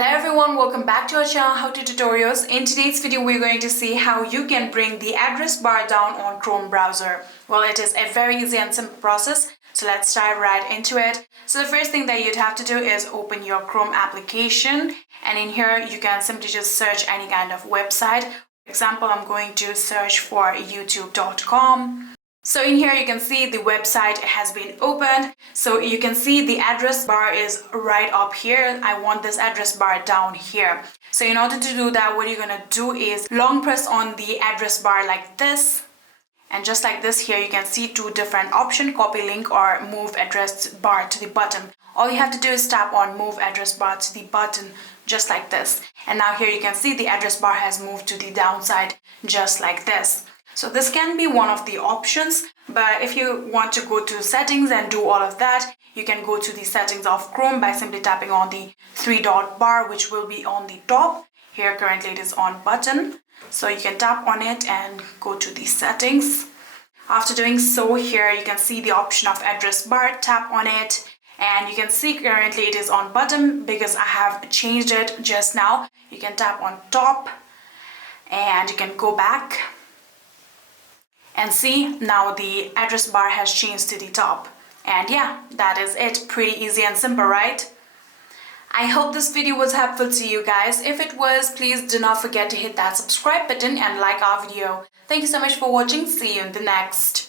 Hello everyone, welcome back to our channel How To Tutorials. In today's video we're going to see how you can bring the address bar down on Chrome browser. Well, it is a very easy and simple process, so let's dive right into it. So the first thing that you'd have to do is open your Chrome application, and in here you can simply just search any kind of website. For example, I'm going to search for youtube.com. So in here you can see the website has been opened. So you can see the address bar is right up here. I want this address bar down here. So in order to do that, what you're gonna do is long press on the address bar like this. And just like this here, you can see two different options, copy link or move address bar to the button. All you have to do is tap on move address bar to the button, just like this. And now here you can see the address bar has moved to the downside, just like this. So this can be one of the options, but if you want to go to settings and do all of that, you can go to the settings of Chrome by simply tapping on the three-dot bar, which will be on the top. Here currently it is on button. So you can tap on it and go to the settings. After doing so, here you can see the option of address bar, tap on it, and you can see currently it is on button because I have changed it just now. You can tap on top and you can go back. And see, now the address bar has changed to the top. And yeah, that is it. Pretty easy and simple, right? I hope this video was helpful to you guys. If it was, please do not forget to hit that subscribe button and like our video. Thank you so much for watching. See you in the next.